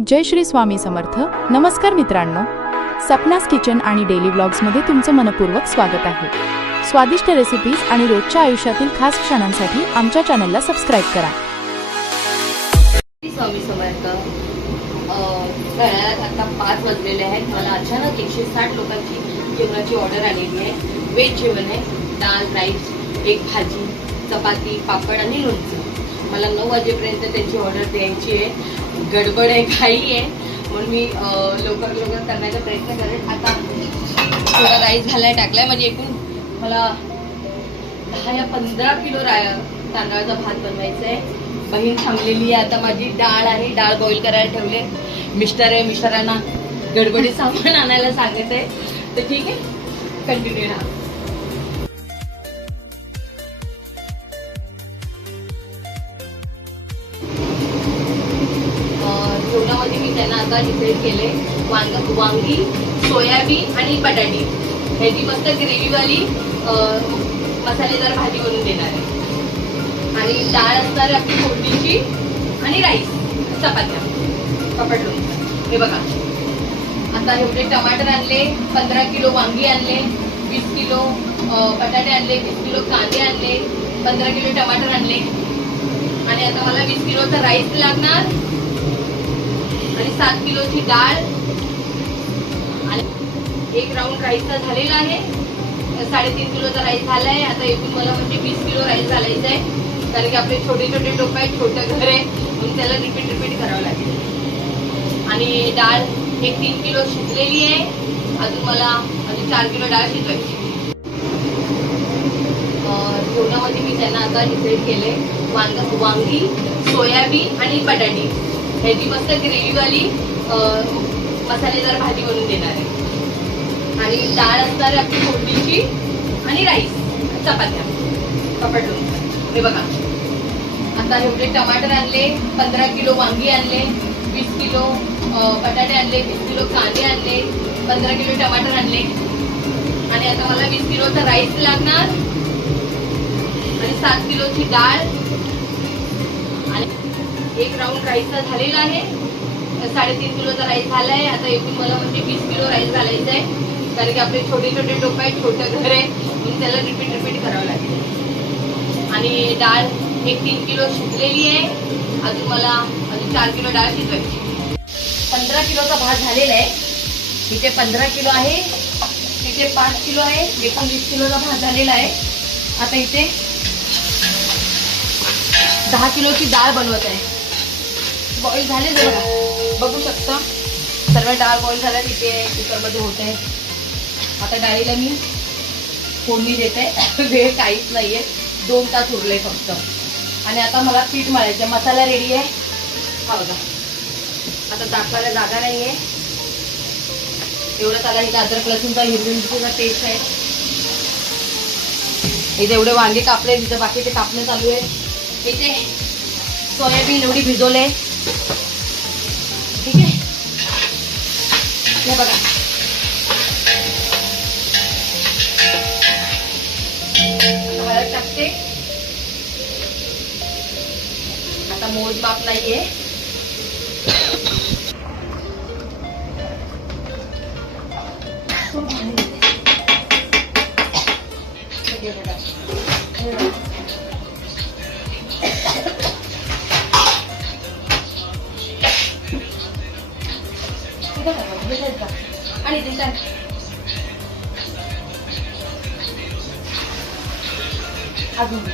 जय श्री स्वामी समर्थ. नमस्कार मित्रांनो, सपनास किचन आणि डेली व्लॉग्समध्ये तुमचं मनपूर्वक स्वागत आहे. स्वादिष्ट रेसिपीज आणि रोजच्या आयुष्यातील खास क्षणांसाठी आमच्या चॅनलला सबस्क्राइब करा. स्वामी समर्थ. घरात आता 5 वाजलेले आहेत. मला अचानक 160 लोकांची जेवणाची ऑर्डर आलेली आहे. व्हेज जेवण आहे. डाळ, राईस, एक भाजी, चपाती, पापड आणि लोणचं. मला 9 वाजेपर्यंत त्यांची ऑर्डर द्यायची आहे. गडबड आहे, घाई आहे, म्हणून मी लवकर करण्याचा प्रयत्न करेन. आता थोडा राईस घालायला टाकलाय, म्हणजे एकूण मला 10 या 15 किलो तांदळाचा भात बनवायचा आहे. बहीण थांबलेली आहे. आता माझी डाळ आहे, डाळ बॉईल करायला ठेवले. मिस्टर आहे, मिस्टरांना गडबडी सामान आणायला सांगत आहे. तर ठीक आहे, कंटिन्यू राहा. जेवणामध्ये मी त्यांना आता डिसाईड केले वांगी, सोयाबीन आणि बटाटे ह्याची मस्त ग्रेव्हीवाली मसालेदार भाजी बनवून देणार आहे. आणि डाळ असणार आपली फोडणीची आणि राईस, चपात्या, पापड, लोणचं. हे बघा, आता एवढे टमाटर आणले, 15 किलो वांगी आणले, 20 किलो बटाटे आणले, 20 किलो कांदे आणले, 15 किलो टमाटर आणले. आणि आता मला 20 किलोचा राईस लागणार आणि 7 किलोची डाळ आणि 1 राऊंड राईसचा झालेला आहे. 3.5 किलोचा राईस झालाय. आता एकूण मला म्हणजे 20 किलो राईस घालायचा आहे, कारण की आपले छोटे छोटे टोप आहे, छोटं घर आहे, म्हणून त्याला रिपीट करावं लागेल. आणि डाळ 3 किलो शिजलेली आहे. अजून मला 4 किलो डाळ शिजवायची. जेवणामध्ये मी त्यांना आता डिसाईड केले वांगी, सोयाबीन आणि बटाटे ह्याची मस्त ग्रेव्हीवाली मसालेदार भाजी बनवून देणार आहे. आणि डाळ असणार आपली फोडणीची आणि राईस, चपात्या, पापड, लोणचं. हे बघा, आता एवढे टमाटर आणले, 15 किलो वांगी आणले, 20 किलो बटाटे आणले, 20 किलो कांदे आणले, 15 किलो टमाटर आणले. आणि आता मला 20 किलोचा राईस लागणार आणि 7 किलोची डाळ आणि 1 राऊंड राईसचा झालेला आहे. 3.5 किलोचा राईस झालाय. आता एकूण मला म्हणजे 20 किलो राईस घालायचा आहे, कारण की आपले छोटे छोटे टोप आहे, छोटं घर आहे, म्हणून त्याला रिपीट करावं लागेल. आणि डाळ 3 किलो शिजलेली आहे. अजून मला 4 किलो डाळ शिजवायची. 15 किलोचा भात झालेला आहे. इथे 15 किलो आहे, तिथे 5 किलो आहे, एकूण 20 किलोचा भात झालेला आहे. आता इथे 10 किलोची डाळ बनवत आहे. बॉईल झाले बघा, बघू शकता सर्व डाळ बॉईल झाल्या. तिथे कुकरमध्ये होत आहे. आता डाळीला मी फोडणी देते. वेळ काहीच नाहीये, 2 तास उरले फक्त. आणि आता मला पीठ मळायचं. मसाला रेडी आहे. हा बघा, आता दाखवायला जागा नाहीये. एवढं त्याला इथे अद्रक लसूणचा, हिरवी मिरचीचा टेस्ट आहे. इथे एवढे वांगे कापले, तिथे बाकीचे कापणे चालू आहे. इथे सोयाबीन एवढी भिजवले. ठीक आहे, हे बघा, हळद टाकते. आता मोजमाप नाहीये. आणि अजून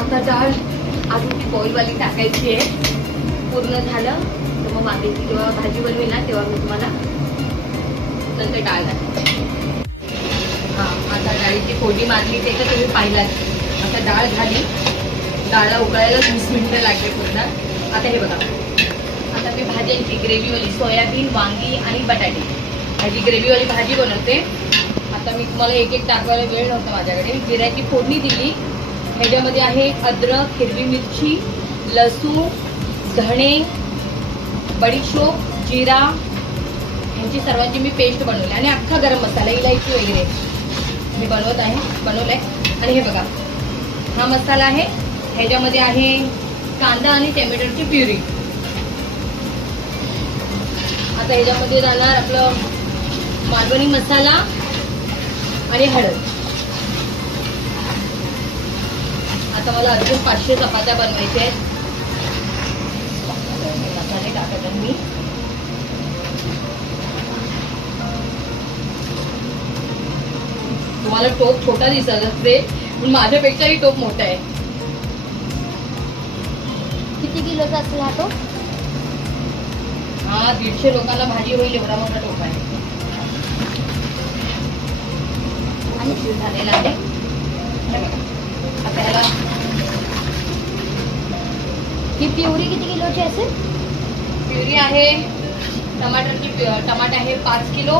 आता डाळ अजून ती बॉईलवाली टाकायची आहे. पूर्ण झालं तर मग वांग्याची जेव्हा भाजी बनवेल ना तेव्हा मी तुम्हाला नंतर डाळ घालते. हा, आता डाळीची फोडणी मारली ते तर तुम्ही पाहिलात. आता डाळ झाली. डाळला उकळायला 20 मिनिटं लागले पूर्ण. आता हे बघा, आता मी भाज्यांची ग्रेव्हीवाली सोयाबीन, वांगी आणि बटाटे ह्याची ग्रेव्हीवाली भाजी बनवते. आता मी तुम्हाला एक एक टाकवायला वेळ नव्हता माझ्याकडे. जिऱ्याची फोडणी दिली. ह्याच्यामध्ये आहे अद्रक, हिरवी मिरची, लसूण, धणे, बडीशोप, जिरा ह्यांची सर्वांची मी पेस्ट बनवली आणि अख्खा गरम मसाला, इलायची वगैरे मी बनवलाय. आणि हे बघा, हा मसाला आहे. ह्याच्यामध्ये आहे कांदा आणि टोमॅटोची प्युरी. आता ह्याच्यामध्ये जाणार आपलं मालवणी मसाला आणि हळद. आता मला अजून 500 चपात्या बनवायच्या आहेत. मसाले टाकत मी. तुम्हाला टोप छोटा दिसत असेल पण माझ्यापेक्षाही टोप मोठा आहे. किती किलोचा असेल हा टोप? हा 150 लोकांना भाजी होईल एवढा मोठा टोप आहे. आणि शिव झालेला आहे. आता ह्याला ही प्युरी किती किलोची असेल? प्युरी आहे टमाटर आहे 5 किलो,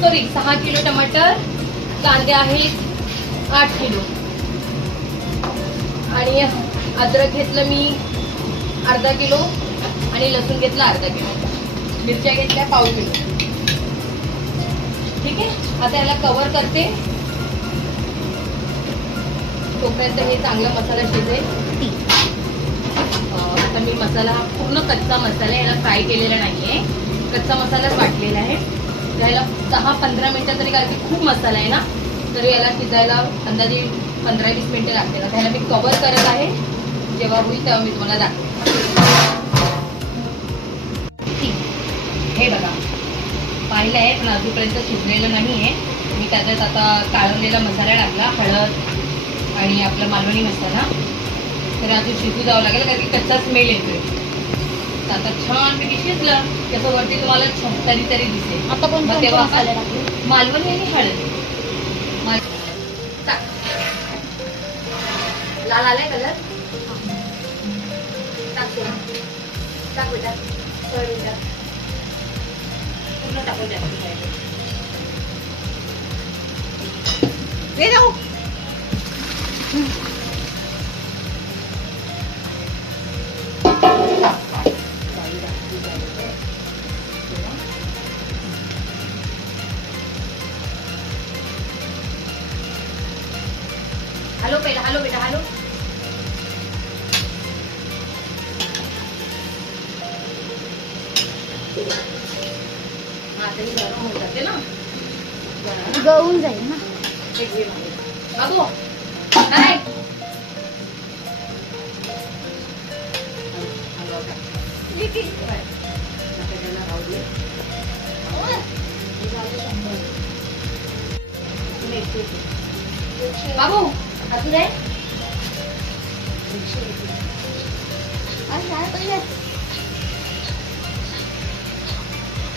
सॉरी 6 किलो टमाटर. कांदे आहेत 8 किलो आणि अद्रक घेतलं मी अर्धा किलो आणि लसूण घेतला अर्धा किलो. मिरच्या घेतल्या पाव किलो. ठीक आहे. आता याला कव्हर करते तोपर्यंत हे चांगला मसाला शिजेल. आता मी मसाला पूर्ण कच्चा मसाला आहे, याला फ्राय केलेला नाहीये, कच्चा मसालाच वाटलेला आहे. याला 10-15 मिनिटं तरी, कारण की खूप मसाला आहे ना, तर याला शिजायला अंदाजे 15-20 मिनिटं लागते. आता ह्याला मी कव्हर करत आहे. जेव्हा होईल तेव्हा मी तुम्हाला दाखवेन. हे बघा, पाहिलं आहे पण अजूनपर्यंत शिजलेलं नाहीये. मी त्याच्यात आता काढवलेला मसाला टाकला, हळद आणि आपला मालवणी मसाला. तर अजून शिजू जावं लागेल कारण की कच्चा स्मेल येतोय. तर आता छानपैकी शिजलं त्याचं वरती तुम्हाला तरी दिसेल. आता पण तेव्हा मसाले टाकले. मालवणी आणि हळद टाक. लाल आलाय कलर. टाक सोडा. टाक बेटा. सोयाबीन टाक. पूर्ण टाकून द्या. जाऊ. हॅलो पहिला, हॅलो बेटा, हॅलो. हा तरी गरम होत जाते ना, गळून जाईल ना. एक घे बाबू. काय बाबू असू दे.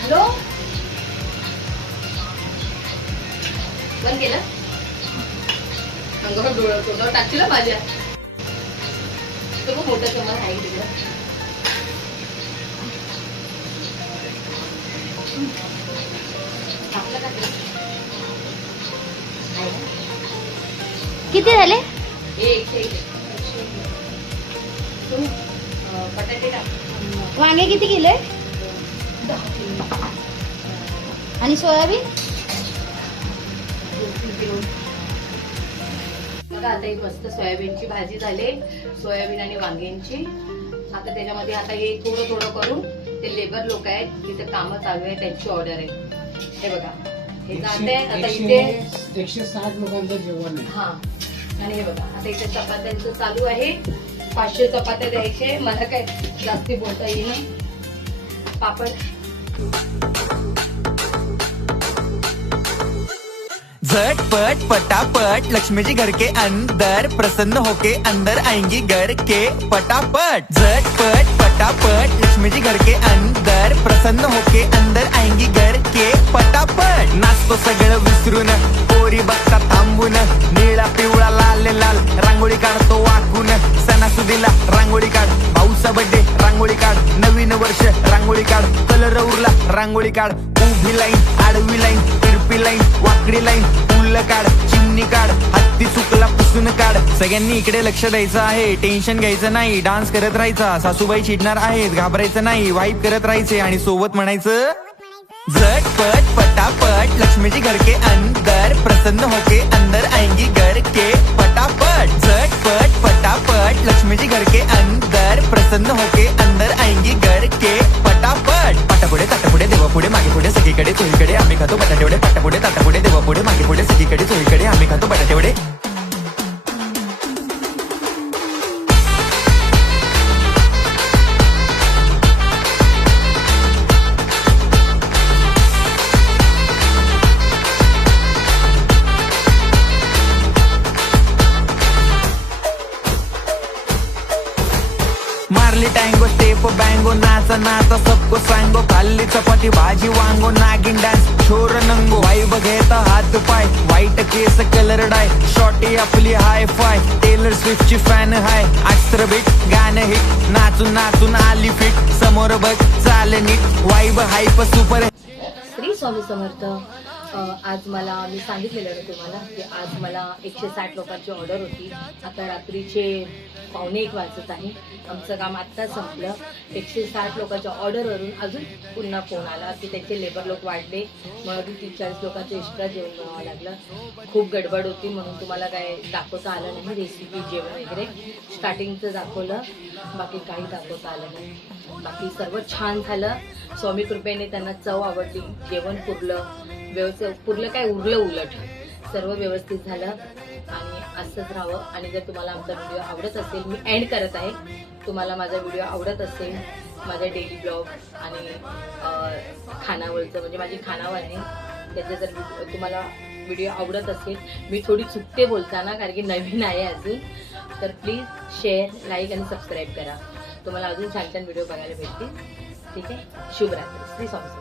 हॅलो बंद केलं. अंगावर डोळं तोंडावर टाकशील माझ्या. तो खूप मोठा समोर आहे तिकडं. टाकलं का ते? किती झाले? एक बटाटे टाक. वांगे किती किलो? आणि सोयाबीन? बघा आता एक मस्त सोयाबीनची भाजी झाली. सोयाबीन आणि वांग्यांची. आता त्याच्यामध्ये आता हे थोडं थोडं करून ते लेबर लोक आहेत तिथे कामं चालू आहे त्यांची ऑर्डर आहे. हे बघा हे जाते आता इथे 160 लोकांचं जेवण आहे. हा आणि हे बघा आता इथे चपात्यांचं चालू आहे. 500 चपात्या द्यायचे. मला काय जास्ती बोलता येईल. पापड झटपट पटापट लक्ष्मी जी घर के अंदर प्रसन्न होके अंदर आएंगी घर के पटापट झटपट पटापट लक्ष्मी जी घर के अंदर प्रसन्न होके अंदर आएंगी घर के पटापट नाचतो सगळं विसरून पोरी बघता थांबून निळा पिवळा लाल लाल रांगोळी काढतो वाकून सणासुदीला रांगोळी काढ भाऊचा बर्थडे रांगोळी काढ नवीन वर्ष रांगोळी काढ कलर उरला रांगोळी काढ उभी लाईन आडवी लाईन तिरपी लाईन वाकडी लाईन फुल काढ चिमणी काढ हत्ती चुकला पुसून काढ सगळ्यांनी इकडे लक्ष द्यायचं आहे टेन्शन घ्यायचं नाही डान्स करत राहायचा सासूबाई चिडणार आहेत घाबरायचं नाही वाईप करत राहायचे आणि सोबत म्हणायचं झटपट पटापट लक्ष्मी जी घर के अंदर प्रसन्न होके अंदर आएंगी घर के पटापट झटपट पटापट लक्ष्मी जी घर के अंदर प्रसन्न होके अंदर आएंगी घर के पटापट पाटापुढे ताटापुढे देवापुढे मागे पुढे सगळीकडे चोहीकडे आम्ही खातो बटाटेवडे पाटापुढे ताटापुढे देवापुढे मागे पुढे सगळीकडे चोहीकडे आम्ही खातो बटाटेवडे मारली टँगो स्टेप बँगो नाचा नाचा सबको सांगो खाल्ली चपाती भाजी वांगो नागिन डान्स शोर नंगो वाईब घेता हात पाय व्हाईट केस कलर डाय शॉर्टी आपली हाय फाय टेलर स्विफ्ट ची फॅन हाय अस्त्र बीट गाणं हिट नाचून नाचून आली फिट समोर बघ चाल नीट vibe hype super Shri Swami Samarth. आज मला मी सांगितलेलं ना तुम्हाला की आज मला 160 लोकांची ऑर्डर होती. आता रात्रीचे 1:45 वाजत आहे. आमचं काम आत्ता संपलं. 160 लोकांच्या ऑर्डरवरून अजून पुन्हा फोन आला की त्याचे लेबर लोक वाढले म्हणून 30-40 लोकांचं एक्स्ट्रा जेवण बनवावं लागलं. खूप गडबड होती म्हणून तुम्हाला काय दाखवता आलं नाही. रेसिपी जेवण वगैरे स्टार्टिंगचं दाखवलं बाकी काही दाखवता आलं नाही. बाकी सर्व छान झालं. स्वामी कृपेने त्यांना चव आवडली. जेवण पुरलं व्यवस्थित पुरलं काय उरलं उलट सर्व व्यवस्थित झालं आणि असंच राहावं. आणि जर तुम्हाला आमचा व्हिडिओ आवडत असेल मी एंड करत आहे. तुम्हाला माझा व्हिडिओ आवडत असेल माझा डेली ब्लॉग आणि खानावळचं म्हणजे माझी खानावळ आहे त्याचे जर तुम्हाला व्हिडिओ आवडत असेल मी थोडी चुकते बोलताना कारण की नवीन आहे अजून तर प्लीज शेअर लाईक आणि सबस्क्राईब करा. तुम्हाला अजून छान छान व्हिडिओ बघायला भेटतील. ठीक आहे. शुभरात्री. श्री स्वामी.